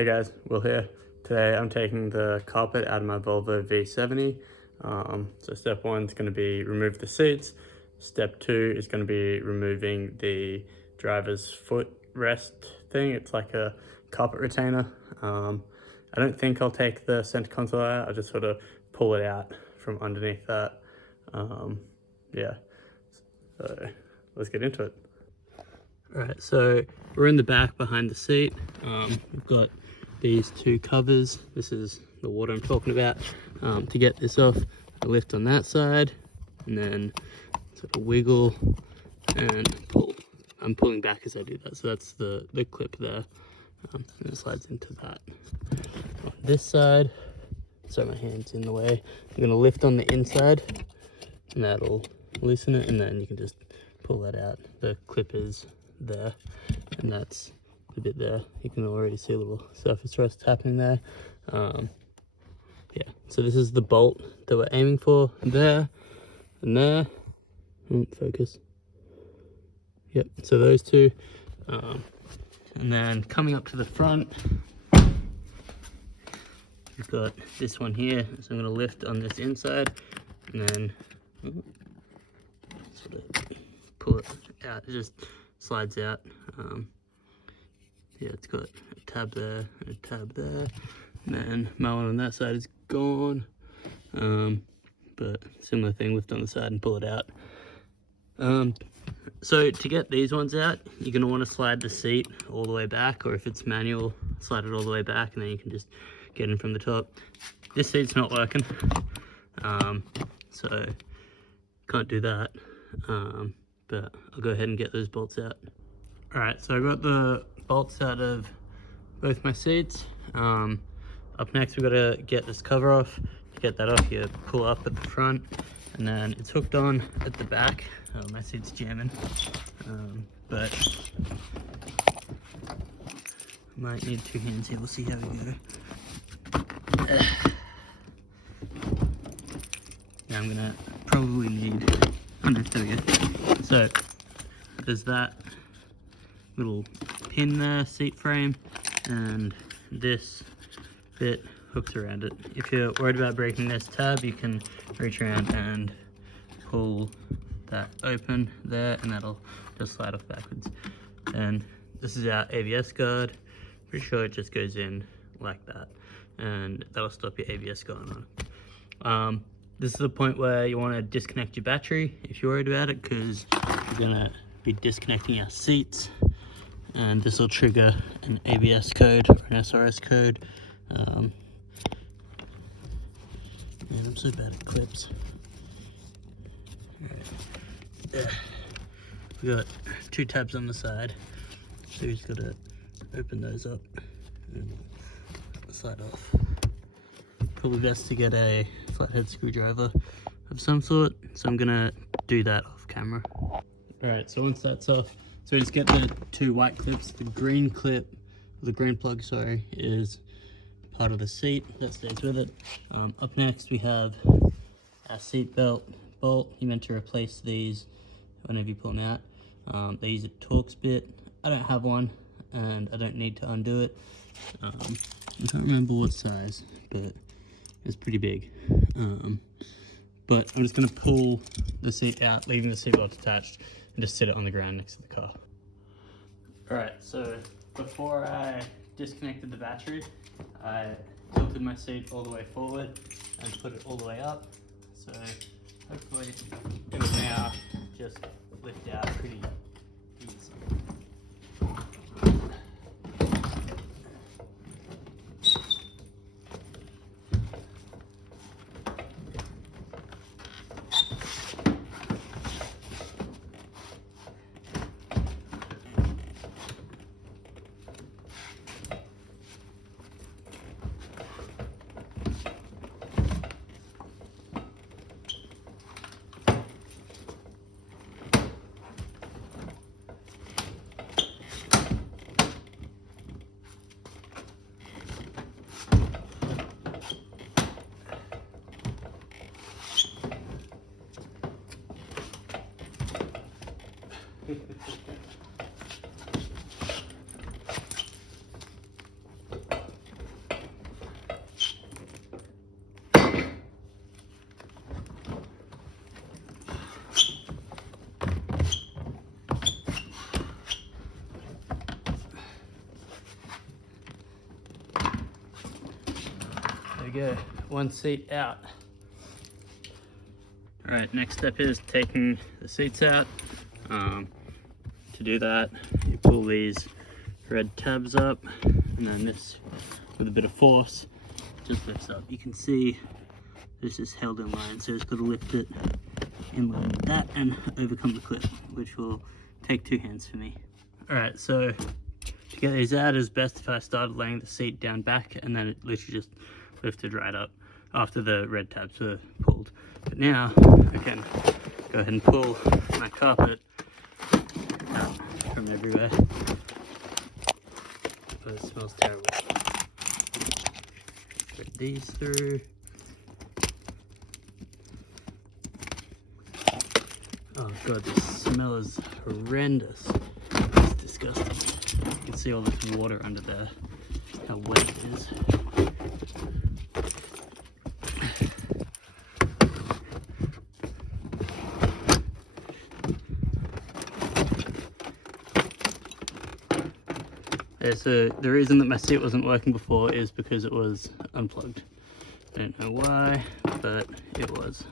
Hey guys, Will here. Today I'm taking the carpet out of my Volvo V70. So step one is going to be remove the seats. Step two is going to be removing the driver's foot rest thing. It's like a carpet retainer. I don't think I'll take the center console out. I'll just sort of pull it out from underneath that. Yeah, so let's get into it. All right, so we're in the back behind the seat. We've got these two covers. This is the water I'm talking about. To get this off, I lift on that side and then sort of wiggle and pull. I'm pulling back as I do that, so that's the clip there. And it slides into that. On this side, sorry my hand's in the way, I'm gonna lift on the inside and that'll loosen it, and then you can just pull that out. The clip is there, and that's the bit there. You can already see a little surface rust happening there. Yeah, so this is the bolt that we're aiming for there and there. Focus. Yep, so those two. And then coming up to the front, we've got this one here. So I'm going to lift on this inside and then sort of pull it out. It just slides out. Yeah, it's got a tab there and a tab there, and then my one on that side is gone. But similar thing, lift on the side and pull it out. So to get these ones out, you're going to want to slide the seat all the way back, or if it's manual, slide it all the way back, and then you can just get in from the top. This seat's not working, so can't do that, but I'll go ahead and get those bolts out. Alright, so I got the bolts out of both my seats. Up next we've got to get this cover off. To get that off, you pull up at the front, and then it's hooked on at the back. Oh, my seat's jamming, but I might need two hands here. We'll see how we go. Yeah, I'm gonna probably need 130. So there's that little pin there, seat frame, and this bit hooks around it. If you're worried about breaking this tab, you can reach around and pull that open there, and that'll just slide off backwards. And this is our ABS guard. Pretty sure it just goes in like that, and that'll stop your ABS going on. This is the point where you want to disconnect your battery if you're worried about it, because you're gonna be disconnecting your seats, and this will trigger an ABS code or an SRS code. Man, I'm so bad at clips. Right. We got two tabs on the side, so you just gotta open those up and slide off. Probably best to get a flathead screwdriver of some sort, so I'm gonna do that off camera. Alright, so once that's off, so we just get the two white clips. The green clip, the green plug, sorry, is part of the seat that stays with it. Up next we have our seat belt bolt. You're meant to replace these whenever you pull them out. They use a Torx bit. I don't have one, and I don't need to undo it. I can't remember what size, but it's pretty big. But I'm just going to pull the seat out, leaving the seat belt attached, and just sit it on the ground next to the car. Alright, so before I disconnected the battery, I tilted my seat all the way forward and put it all the way up. So hopefully it will now just lift out pretty easy. we go, one seat out. All right, next step is taking the seats out. To do that, you pull these red tabs up, and then this, with a bit of force, just lifts up. You can see this is held in line, so it's got to lift it in line with that and overcome the clip, which will take 2 hands for me. All right, so to get these out, it's best if I started laying the seat down back, and then it literally just lifted right up after the red tabs were pulled. But now I can go ahead and pull my carpet out from everywhere. But it smells terrible. Get these through. Oh god, this smell is horrendous. It's disgusting. You can see all this water under there, how wet it is. Yeah, so the reason that my seat wasn't working before is because it was unplugged. I don't know why, but it was.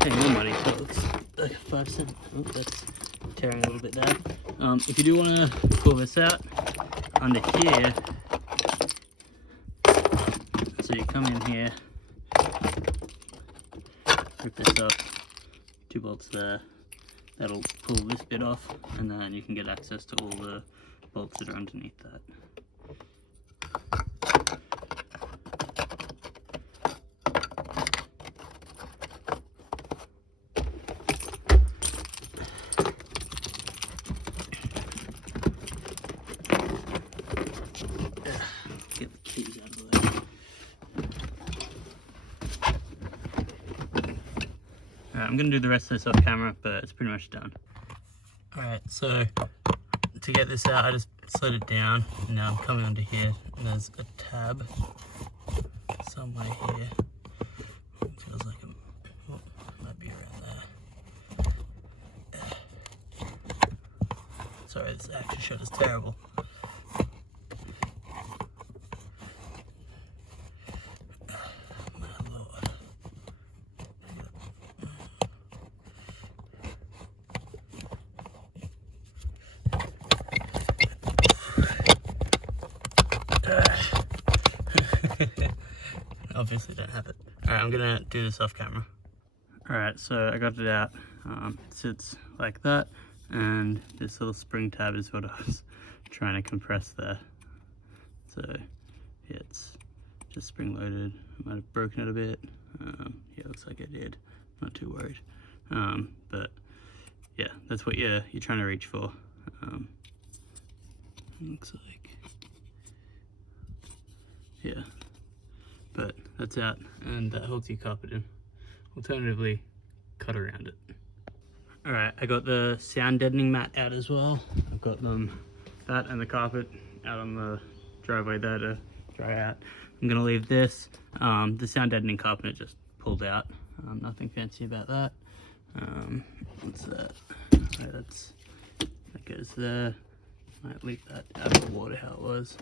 Pay more money, so it looks like a 5 cent. Oh, that's tearing a little bit there. If you do want to pull this out, under here, so you come in here, rip this up, 2 bolts there, that'll pull this bit off, and then you can get access to all the bolts that are underneath that. Get the keys out of there. Alright, I'm going to do the rest of this off camera, but it's pretty much done. Alright, so to get this out, I just slid it down, and now I'm coming under here, and there's a tab somewhere here. It feels like it might be around there. Sorry, this action shot is terrible. Obviously don't have it. Alright, I'm gonna do this off camera. Alright, so I got it out. It sits like that, and this little spring tab is what I was trying to compress there. So yeah, it's just spring loaded. I might have broken it a bit. Yeah, looks like I did. Not too worried. But yeah, that's what you're trying to reach for. Looks like, yeah. But that's out, and that holds your carpet in. Alternatively, cut around it. Alright, I got the sound deadening mat out as well. I've got that and the carpet out on the driveway there to dry out. I'm gonna leave this. The sound deadening carpet just pulled out. Nothing fancy about that. What's that? Right, that goes there. Might leave that out of the water how it was.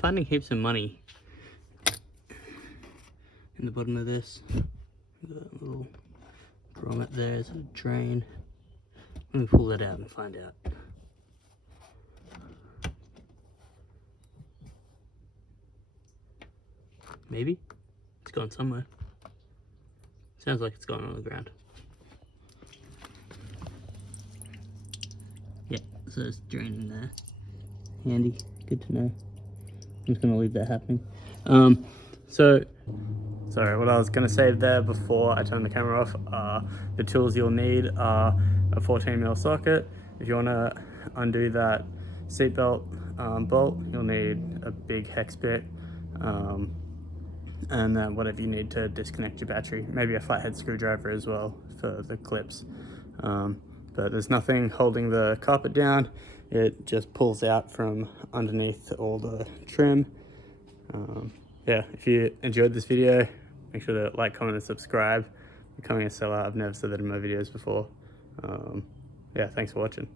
Finding heaps of money in the bottom of this. Got a little grommet there, it's a drain. Let me pull that out and find out. Maybe? It's gone somewhere. Sounds like it's gone on the ground. Yeah, so it's draining there. Handy, good to know. I'm just gonna leave that happening. Sorry, what I was going to say there before I turn the camera off, the tools you'll need are a 14mm socket. If you want to undo that seatbelt bolt, you'll need a big hex bit, and then whatever you need to disconnect your battery. Maybe a flathead screwdriver as well for the clips. But there's nothing holding the carpet down. It just pulls out from underneath all the trim. Yeah, if you enjoyed this video, make sure to like, comment, and subscribe. Becoming a seller, I've never said that in my videos before. Yeah, thanks for watching.